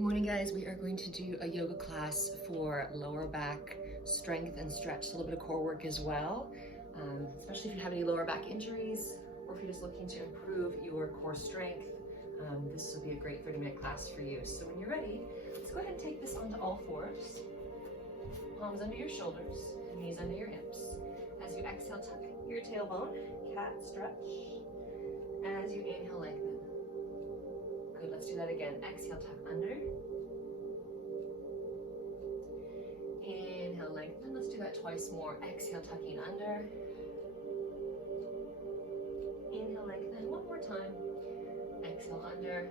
Good morning, guys. We are going to do a yoga class for lower back strength and stretch, a little bit of core work as well, especially if you have any lower back injuries or if you're just looking to improve your core strength. This will be a great 30-minute class for you. So when you're ready, let's go ahead and take this onto all fours. Palms under your shoulders, knees under your hips. As you exhale, tuck your tailbone, cat stretch. As you inhale, lengthen. Good, let's do that again. Exhale, tuck under. Inhale, lengthen. Let's do that twice more. Exhale, tucking under. Inhale, lengthen. One more time. Exhale, under.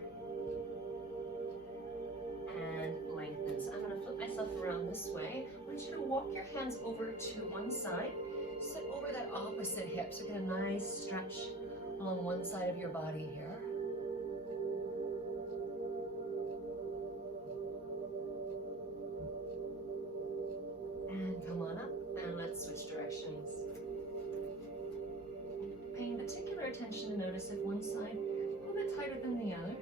And lengthen. So I'm going to flip myself around this way. I want you to walk your hands over to one side. Sit over that opposite hip. So get a nice stretch along one side of your body here. Come on up and let's switch directions. Paying particular attention to notice if one side a little bit tighter than the other.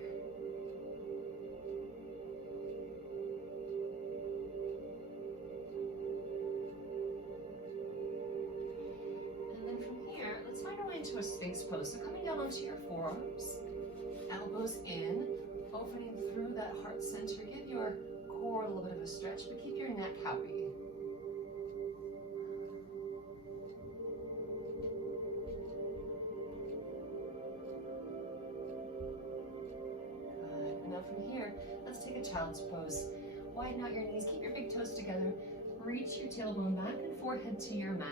And then from here, let's find our way into a Sphinx pose. So coming down onto your forearms, elbows in, opening through that heart center. Give your core a little bit of a stretch, but keep your neck happy. From here, let's take a child's pose. Widen out your knees, keep your big toes together. Reach your tailbone back and forehead to your mat.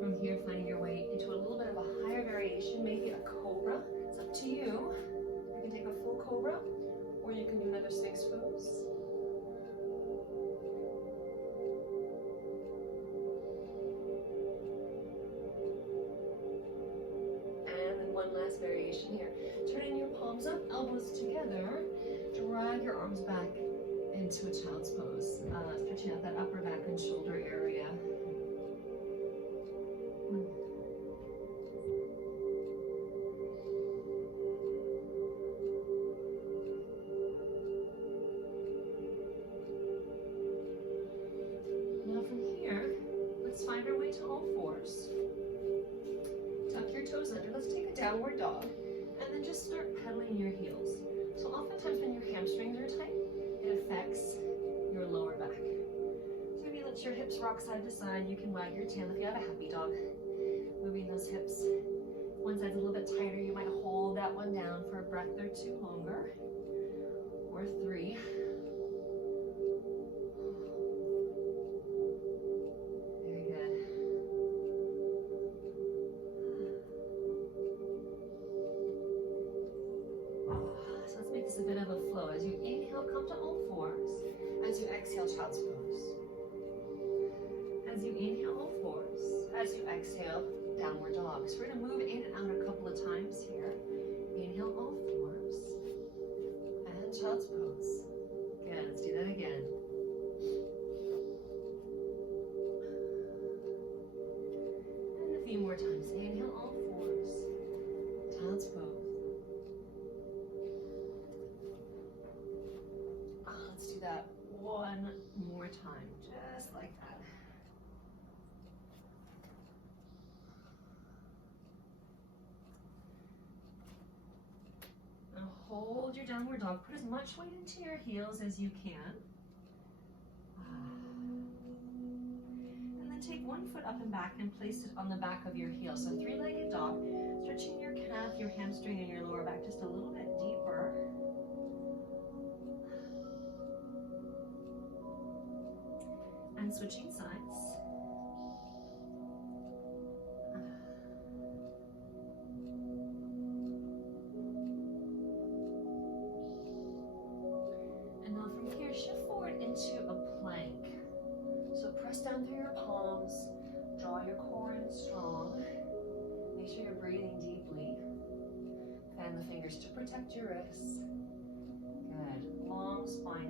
From here, finding your way into a little bit of a higher variation, maybe a cobra. It's up to you. You can take a full cobra, or you can do another Sphinx pose. And then one last variation here. Turning your palms up, elbows together. Drag your arms back into a child's pose. Stretching out that upper back and shoulder area. Find our way to all fours. Tuck your toes under. Let's take a downward dog and then just start pedaling your heels. So oftentimes when your hamstrings are tight, it affects your lower back. So maybe let your hips rock side to side. You can wag your tail if you have a happy dog. Moving those hips. One side's a little bit tighter. You might hold that one down for a breath or two longer, or three. A bit of a flow. As you inhale, come to all fours. As you exhale, child's pose. As you inhale, all fours. As you exhale, downward dog. So we're going to move in and out a couple of times here. Inhale, all fours. And child's pose. Good. Let's do that again. And a few more times. Inhale, all fours. Child's pose. Let's do that one more time, just like that. Now hold your downward dog. Put as much weight into your heels as you can. And then take one foot up and back and place it on the back of your heel. So three-legged dog, stretching your calf, your hamstring, and your lower back just a little bit deeper. And switching sides. And now from here, shift forward into a plank. So press down through your palms, draw your core in strong. Make sure you're breathing deeply. Fan the fingers to protect your wrists. Good. Long spine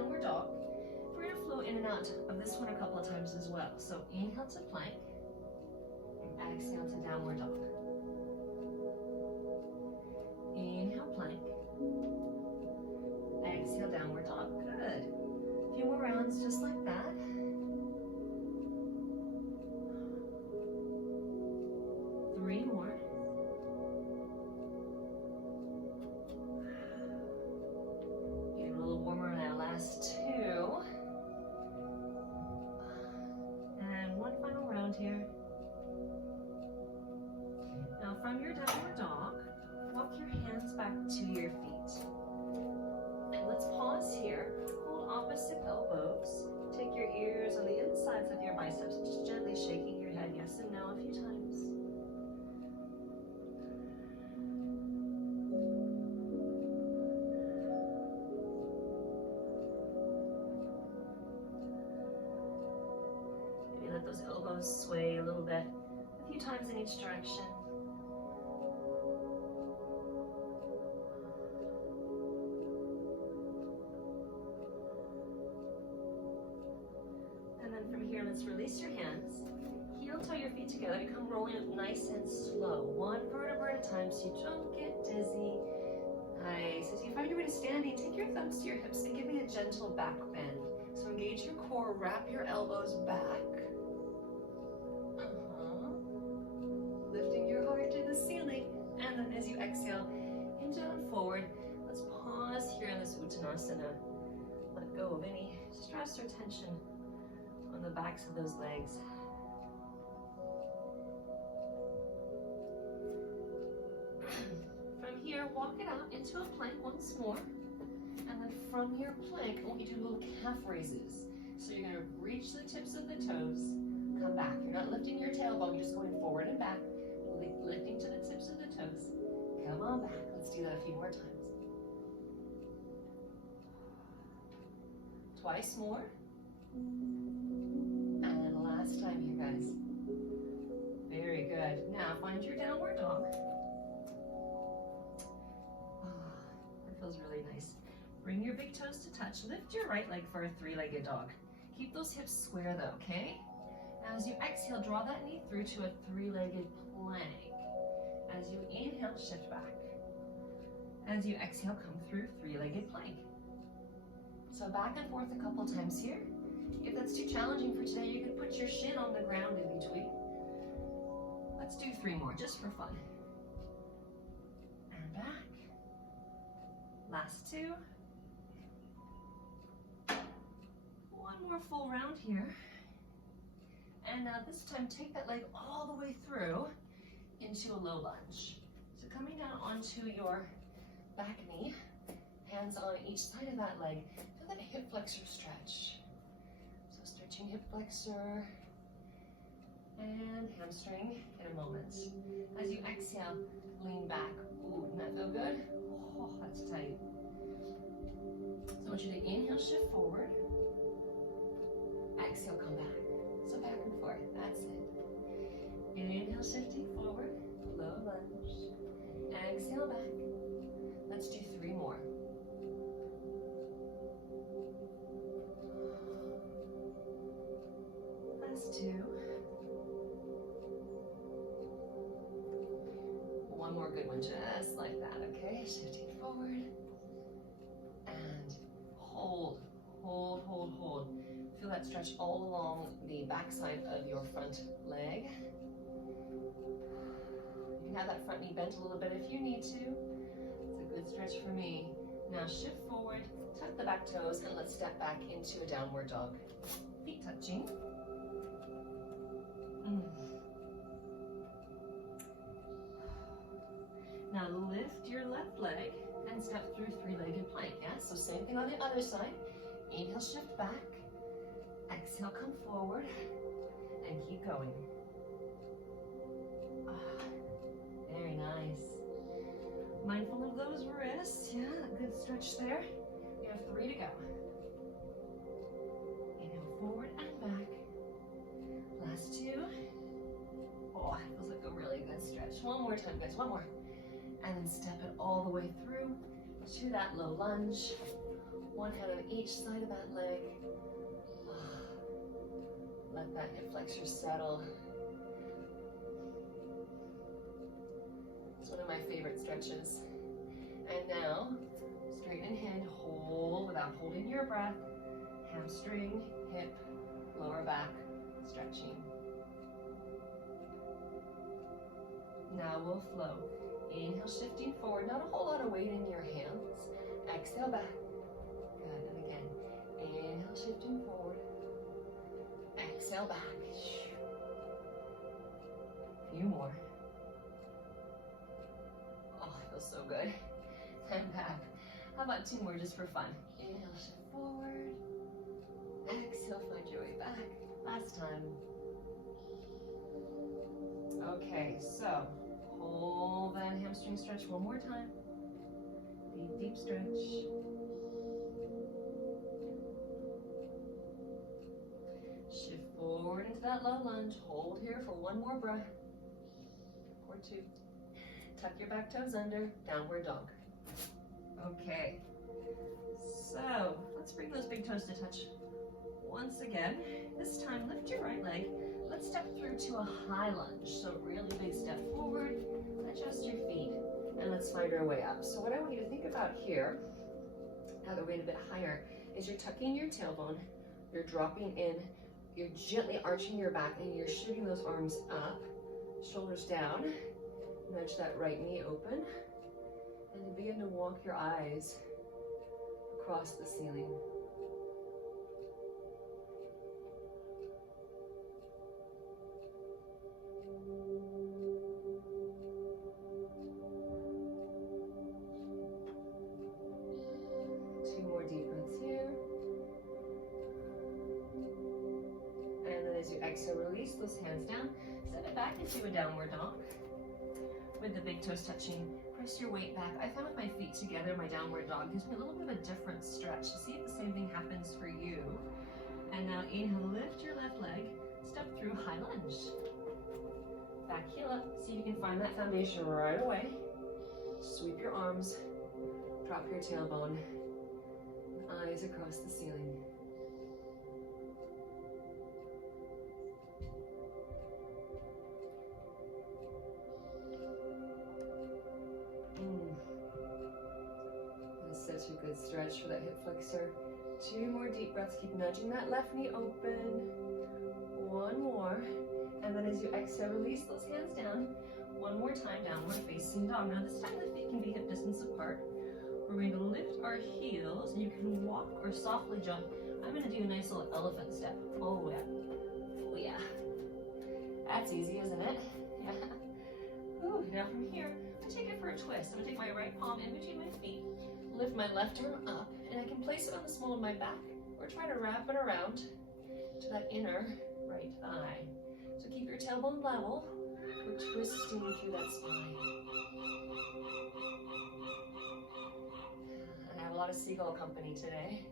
downward dog. We're gonna flow in and out of this one a couple of times as well. So inhale to plank, exhale to downward dog. Inhale, plank, exhale, downward dog. Good. A few more rounds just like that. Three more. Getting a little warmer now. Last two. And one final round here. Now from your downward dog, walk your hands back to your feet. And let's pause here. Hold opposite elbows. Take your ears on the insides of your biceps, just gently shaking your head yes and no a few times. Maybe let those elbows sway a little bit, a few times in each direction. From here, let's release your hands. Heel toe your feet together and come rolling up nice and slow. One vertebra at a time so you don't get dizzy. Nice. As you find your way to standing, take your thumbs to your hips and give me a gentle back bend. So engage your core, wrap your elbows back. Lifting your heart to the ceiling. And then as you exhale, hinge out and forward. Let's pause here in this Uttanasana. Let go of any stress or tension on the backs of those legs. From here, walk it out into a plank once more. And then from your plank, I want you to do little calf raises. So you're gonna reach the tips of the toes, come back. You're not lifting your tailbone, you're just going forward and back, lifting to the tips of the toes. Come on back, let's do that a few more times. Twice more. And last time here, guys. Very good. Now find your downward dog. That feels really nice. Bring your big toes to touch. Lift your right leg for a three-legged dog. Keep those hips square though, okay? Now as you exhale, draw that knee through to a three-legged plank. As you inhale, shift back. As you exhale, come through three-legged plank. So back and forth a couple times here. If that's too challenging for today, you can put your shin on the ground in between. Let's do three more, just for fun. And back. Last two. One more full round here. And now this time, take that leg all the way through into a low lunge. So coming down onto your back knee, hands on each side of that leg. Feel that hip flexor stretch. Stretching hip flexor and hamstring in a moment. As you exhale, lean back. Ooh, doesn't that feel good? Oh, that's tight. So I want you to inhale, shift forward. Exhale, come back. So back and forth, that's it. Inhale, shifting forward, low lunge. Exhale, back. Let's do three more. Two. One more good one, just like that, okay? Shifting forward. And hold, hold, hold, hold. Feel that stretch all along the backside of your front leg. You can have that front knee bent a little bit if you need to. It's a good stretch for me. Now shift forward, tuck the back toes, and let's step back into a downward dog. Feet touching. Now lift your left leg and step through three-legged plank. Yeah, so same thing on the other side. Inhale, shift back. Exhale, come forward and keep going. Very nice. Mindful of those wrists. Yeah, good stretch there. You have three to go. Inhale, forward and back. Last two. Oh, that feels like a really good stretch. One more time, guys, one more. And then step it all the way through to that low lunge. One hand on each side of that leg. Let that hip flexor settle. It's one of my favorite stretches. And now, straighten hand, hold without holding your breath. Hamstring, hip, lower back, stretching. Now we'll flow. Inhale, shifting forward. Not a whole lot of weight in your hands. Exhale back. Good, and again. Inhale, shifting forward. Exhale back. Few more. Oh, it feels so good. And back. How about two more just for fun? Inhale, shift forward. Exhale, find your way back. Last time. Okay, so hold that hamstring stretch one more time. Deep, deep stretch. Shift forward into that low lunge. Hold here for one more breath. Or two. Tuck your back toes under. Downward dog. Okay. So let's bring those big toes to touch once again. This time, lift your right leg. Let's step through to a high lunge. So really big step forward, adjust your feet, and let's find our way up. So what I want you to think about here, now that we're getting a bit higher, is you're tucking your tailbone, you're dropping in, you're gently arching your back, and you're shooting those arms up, shoulders down, nudge that right knee open, and then begin to walk your eyes across the ceiling. Two more deep breaths here. And then as you exhale, release those hands down. Send it back into a downward dog. With the big toes touching, press your weight back. I found with my feet together, my downward dog gives me a little bit of a different stretch. See if the same thing happens for you. And now inhale, lift your left leg, step through high lunge. Back heel up, see if you can find that foundation right away. Sweep your arms, drop your tailbone, eyes across the ceiling. That is such a good stretch for that hip flexor. Two more deep breaths. Keep nudging that left knee open. One more. And then as you exhale, release those hands down. One more time, downward facing dog. Now this time the feet can be hip distance apart. We're going to lift our heels, and you can walk or softly jump. I'm going to do a nice little elephant step. Oh yeah. Oh yeah. That's easy, isn't it? Yeah. Ooh, now from here, I take it for a twist. I'm going to take my right palm in between my feet, lift my left arm up, and I can place it on the small of my back, or try to wrap it around to that inner right thigh. So keep your tailbone level. We're twisting through that spine. I have a lot of seagull company today.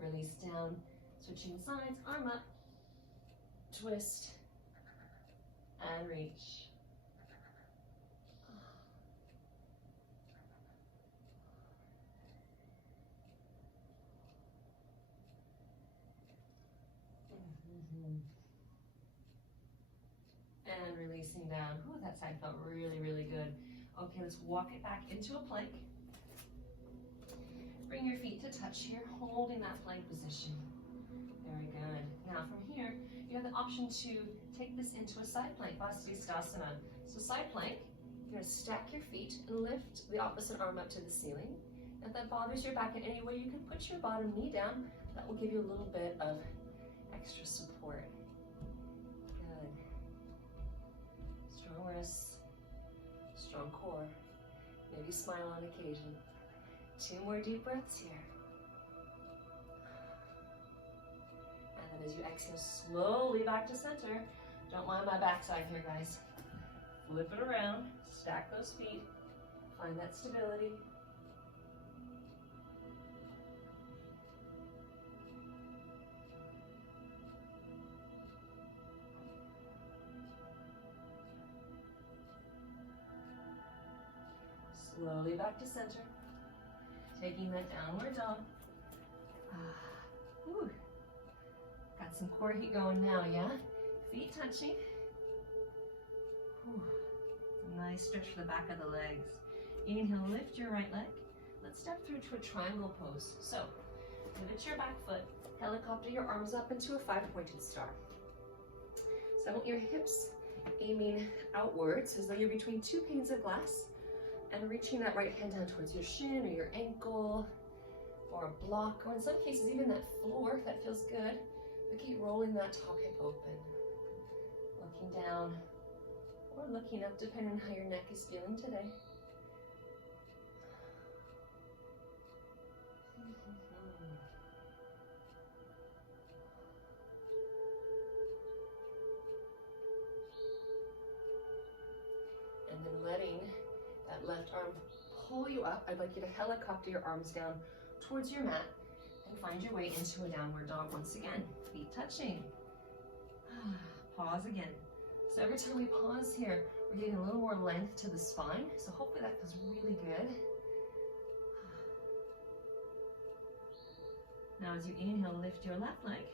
Release down, switching sides, arm up, twist, and reach. And releasing down. Ooh, that side felt really, really good. Okay, let's walk it back into a plank. Bring your feet to touch here, holding that plank position. Very good. Now from here, you have the option to take this into a side plank, Vasisthasana. So side plank, you're gonna stack your feet and lift the opposite arm up to the ceiling. If that bothers your back in any way, you can put your bottom knee down. That will give you a little bit of extra support. Good. Strong wrists, strong core. Maybe smile on occasion. Two more deep breaths here. And then as you exhale, slowly back to center. Don't mind my backside here, guys. Flip it around, stack those feet, find that stability. Slowly back to center. Taking that downward dog. Whew. Got some core heat going now, yeah? Feet touching. Whew. A nice stretch for the back of the legs. Inhale, lift your right leg. Let's step through to a triangle pose. So, pivot your back foot, helicopter your arms up into a 5-pointed star. So I want your hips aiming outwards as though you're between two panes of glass and reaching that right hand down towards your shin or your ankle or a block, or in some cases even that floor if that feels good. But keep rolling that top hip open. Looking down or looking up depending on how your neck is feeling today. And then letting that left arm pull you up. I'd like you to helicopter your arms down towards your mat and find your way into a downward dog once again. Feet touching. Pause again. So every time we pause here, we're getting a little more length to the spine. So hopefully that feels really good. Now as you inhale, lift your left leg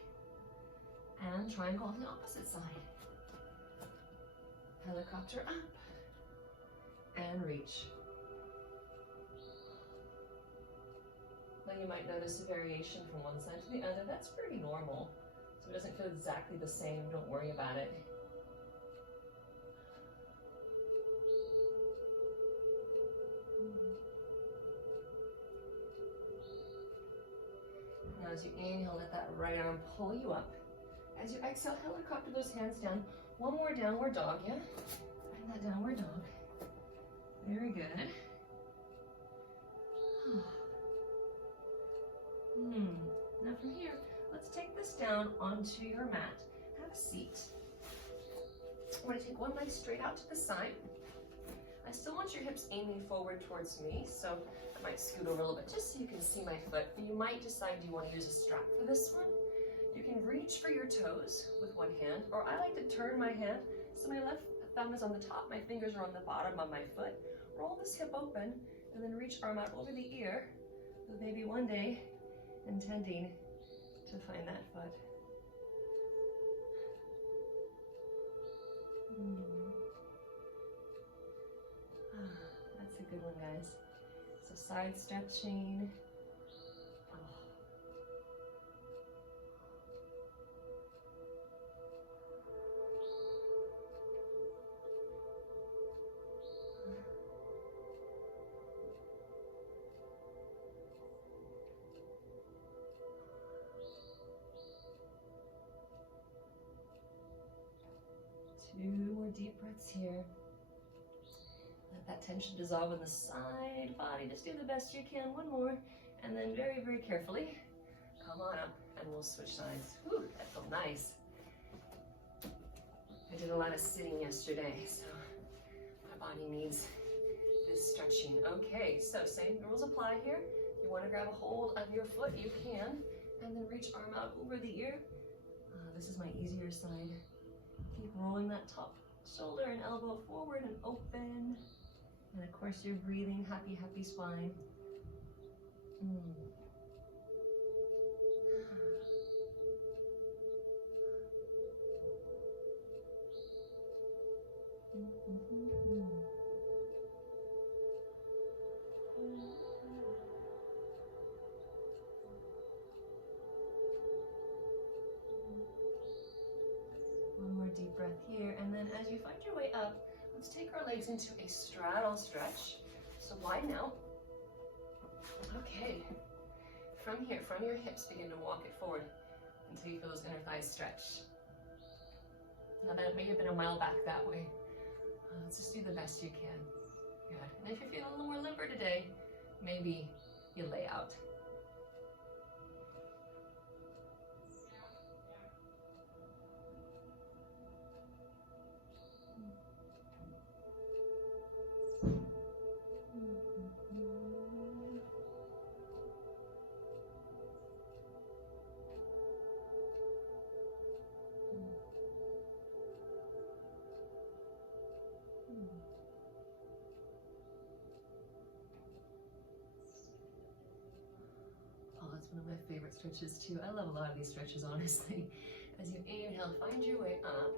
and triangle on the opposite side. Helicopter up and reach. Now you might notice a variation from one side to the other. That's pretty normal. So it doesn't feel exactly the same. Don't worry about it. Now as you inhale, let that right arm pull you up. As you exhale, helicopter those hands down. One more downward dog, yeah? Find that downward dog. Very good. Now from here, let's take this down onto your mat. Have a seat. We're gonna take one leg straight out to the side. I still want your hips aiming forward towards me, so I might scoot over a little bit just so you can see my foot. And you might decide you want to use a strap for this one. You can reach for your toes with one hand, or I like to turn my hand so my left thumb is on the top, my fingers are on the bottom of my foot. Roll this hip open and then reach arm out over the ear, with maybe one day intending to find that foot. That's a good one, guys. So side stretching. Two more deep breaths here. Let that tension dissolve in the side body. Just do the best you can. One more. And then very, very carefully, come on up and we'll switch sides. Whew, that felt nice. I did a lot of sitting yesterday, so my body needs this stretching. Okay, so same rules apply here. You want to grab a hold of your foot, you can, and then reach arm out over the ear. This is my easier side. Keep rolling that top shoulder and elbow forward and open. And of course you're breathing, happy, happy spine. One more deep breath here, and then as you find your way up, let's take our legs into a straddle stretch. So widen out. Okay. From here, from your hips, begin to walk it forward until you feel those inner thighs stretch. Now that may have been a mile back that way. Let's just do the best you can. Good. And if you're feeling a little more limber today, maybe you lay out. favorite stretches too. I love a lot of these stretches, honestly. As you inhale, find your way up.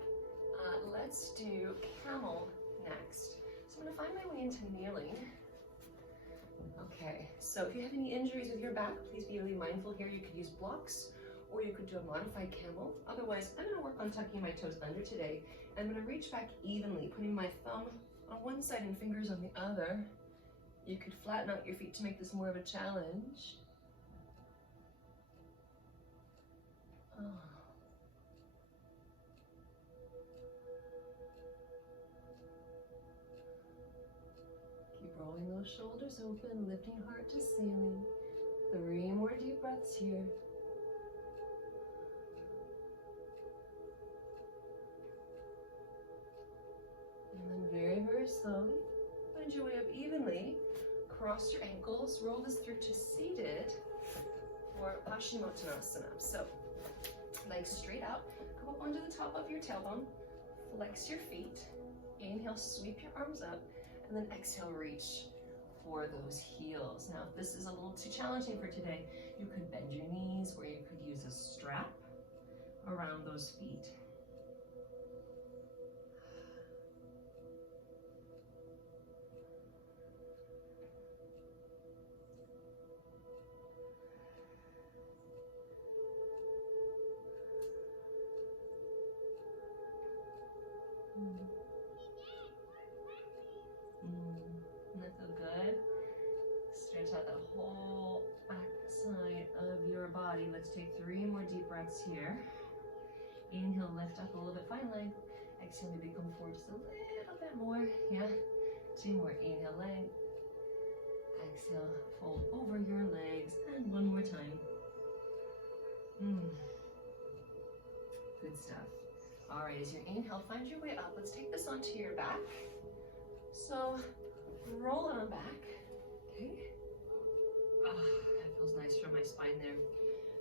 Let's do camel next. So I'm gonna find my way into kneeling. Okay, so if you have any injuries with your back, please be really mindful here. You could use blocks, or you could do a modified camel. Otherwise, I'm gonna work on tucking my toes under today. I'm gonna reach back evenly, putting my thumb on one side and fingers on the other. You could flatten out your feet to make this more of a challenge. Oh. Keep rolling those shoulders open, lifting heart to ceiling. 3 more deep breaths here. And then very, very slowly, find your way up evenly. Cross your ankles, roll this through to seated for Paschimottanasana. So, legs straight out, come up onto the top of your tailbone, flex your feet, inhale, sweep your arms up, and then exhale, reach for those heels. Now, if this is a little too challenging for today, you could bend your knees, or you could use a strap around those feet. That feel good? Stretch out the whole back side of your body. Let's take 3 more deep breaths here. Inhale, lift up a little bit, find length. Exhale, maybe come forward just a little bit more. Yeah. 2 more. Inhale, length. Exhale, fold over your legs. And 1 more time. Good stuff. All right, as you inhale, find your way up. Let's take this onto your back. So, roll on back. Okay. That feels nice from my spine there.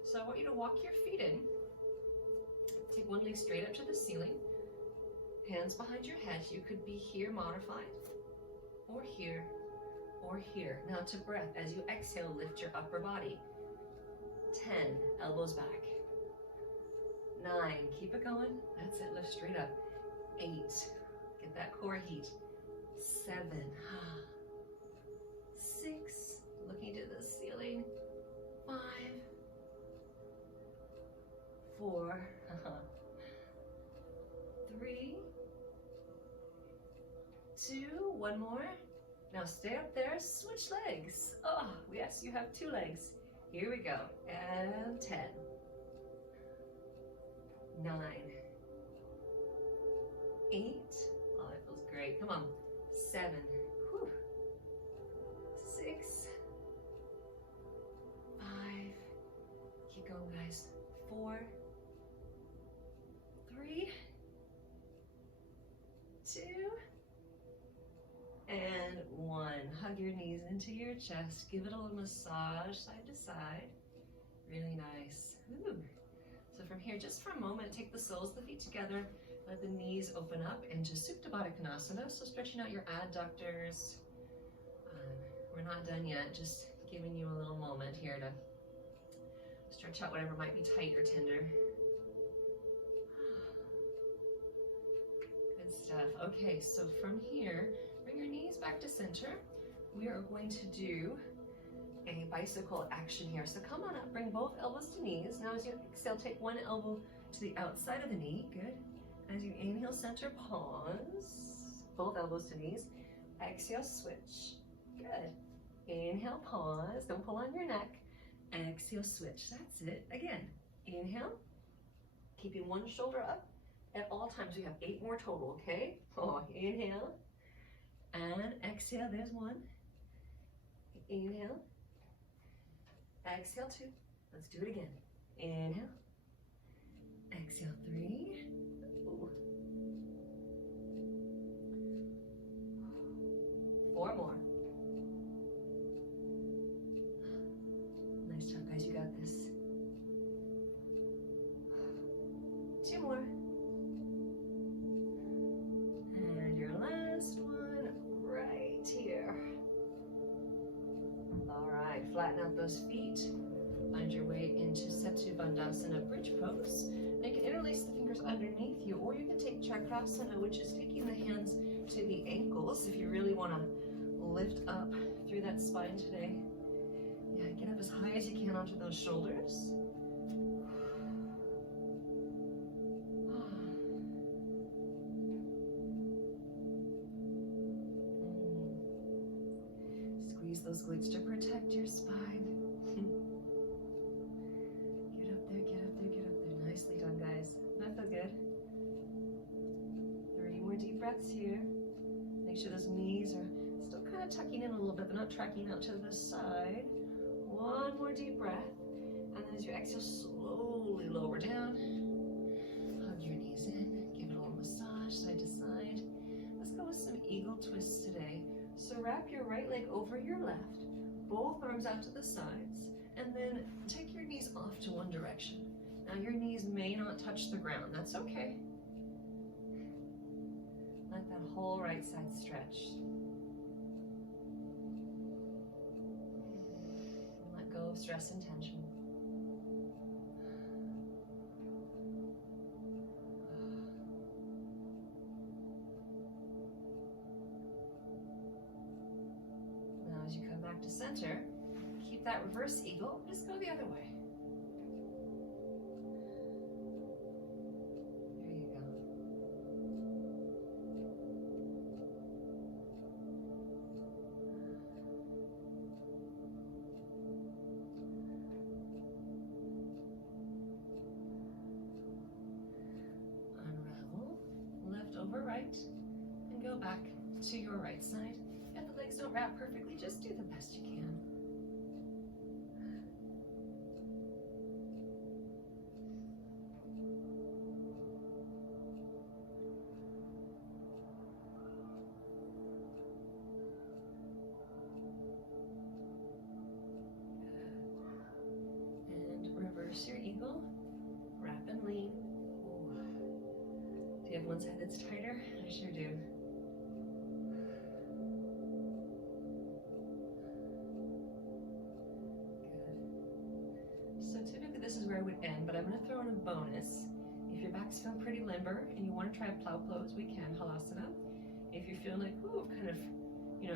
So I want you to walk your feet in. Take one leg straight up to the ceiling. Hands behind your head. You could be here modified, or here, or here. Now to breath. As you exhale, lift your upper body. 10, elbows back. 9, keep it going. That's it, lift straight up. 8, get that core heat. 7, 6, looking to the ceiling. 5, 4, 3, 2, 1 more. Now stay up there, switch legs. Oh, yes, you have 2 legs. Here we go. And 10, 9, 8. Oh, that feels great. Come on. 7, whew, 6, 5, keep going guys, 4, 3, 2, and 1. Hug your knees into your chest, give it a little massage side to side, really nice. Ooh. So from here, just for a moment, take the soles of the feet together. Let the knees open up into Supta Baddha Konasana. So stretching out your adductors. We're not done yet, just giving you a little moment here to stretch out whatever might be tight or tender. Good stuff. Okay, so from here, bring your knees back to center. We are going to do a bicycle action here. So come on up, bring both elbows to knees. Now as you exhale, take one elbow to the outside of the knee. Good. As you inhale, center, pause. Both elbows to knees. Exhale, switch. Good. Inhale, pause. Don't pull on your neck. Exhale, switch. That's it. Again. Inhale. Keeping one shoulder up at all times. We have 8 more total, okay? Oh, inhale. And exhale. There's 1. Inhale. Exhale, 2. Let's do it again. Inhale. Exhale, 3. Ooh. 4 more. Nice job, guys. You got this. 2 more. And your last one right here. All right, flatten out those feet. Find your way into Setu Bandhasana, bridge pose. And you can interlace the fingers underneath you, or you can take Chakrasana, which is taking the hands to the ankles if you really want to lift up through that spine today. Yeah, get up as high as you can onto those shoulders. Squeeze those glutes to protect your spine. Get up there, get up there, get up there. Nicely done, guys. That felt good. 3 more deep breaths here. Make sure those knees are still kind of tucking in a little bit. They're not tracking out to the side. 1 more deep breath. And then as you exhale, slowly lower down. Hug your knees in. Give it a little massage, side to side. Let's go with some eagle twists today. So wrap your right leg over your left. Both arms out to the sides. And then take your knees off to one direction. Now your knees may not touch the ground. That's okay. Let that whole right side stretch. Let go of stress and tension. Now as you come back to center, keep that reverse eagle. Just go the other way. Right, and go back to your right side. If the legs don't wrap perfectly, just do the best you can. And reverse your eagle, wrap and lean. Do you have one side that's tighter? I sure do. Good. So typically this is where I would end, but I'm going to throw in a bonus. If your back's feeling pretty limber and you want to try a plow pose, we can, halasana. If you're feeling like, ooh, I've kind of,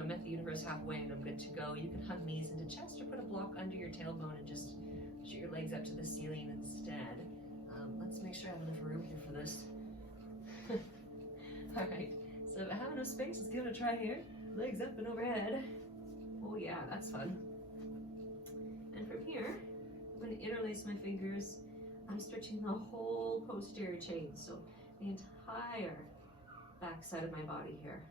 met the universe halfway and I'm good to go, you can hug knees into chest or put a block under your tailbone and just shoot your legs up to the ceiling instead. Let's make sure I have enough room here for this. All right, so if I have enough space, let's give it a try here. Legs up and overhead. Oh yeah, that's fun. And from here, I'm going to interlace my fingers. I'm stretching the whole posterior chain, so the entire back side of my body here.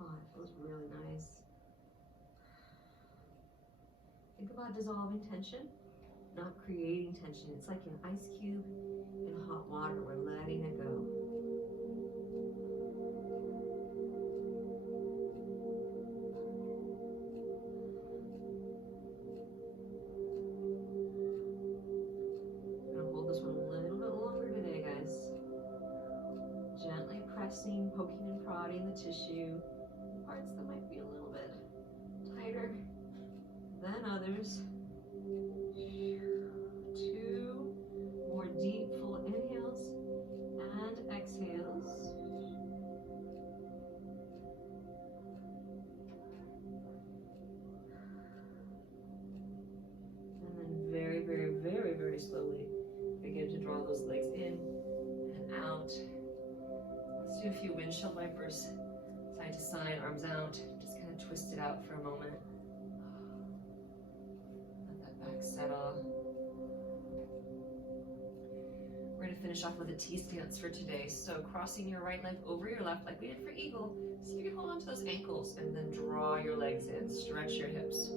Oh, it feels really nice. Think about dissolving tension, not creating tension. It's like an ice cube in hot water. We're letting it go. I'm going to hold this one a little bit longer today, guys. Gently pressing, poking and prodding the tissue. Parts that might be a little bit tighter than others. 2 more deep, full inhales and exhales. And then very, very, very, very slowly begin to draw those legs in and out. Let's do a few windshield wipers, side to side, arms out. Just kind of twist it out for a moment. Settle. We're going to finish off with a T stance for today. So crossing your right leg over your left like we did for eagle. See if you can hold on to those ankles and then draw your legs in. Stretch your hips. If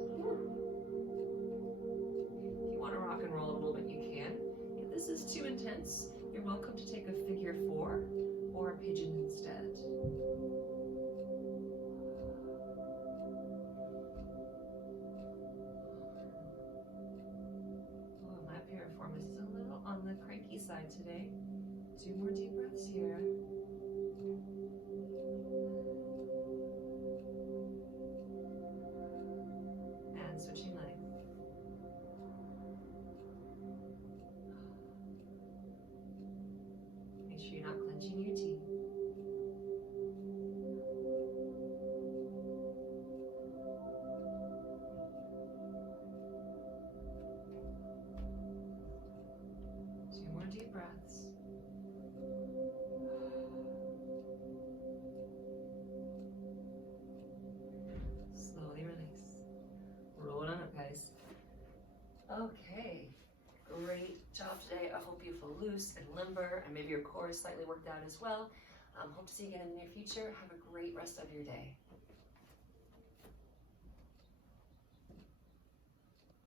you want to rock and roll a little bit, you can. If this is too intense, you're welcome to take a figure 4 or a pigeon instead. On the cranky side today. 2 more deep breaths here. sure you're not clenching your teeth. Two more deep breaths. Slowly release. Roll it on up, guys. Okay, great job today. I hope you feel loose and limber, and maybe your core is slightly worked out as well. Hope to see you again in the near future. Have a great rest of your day.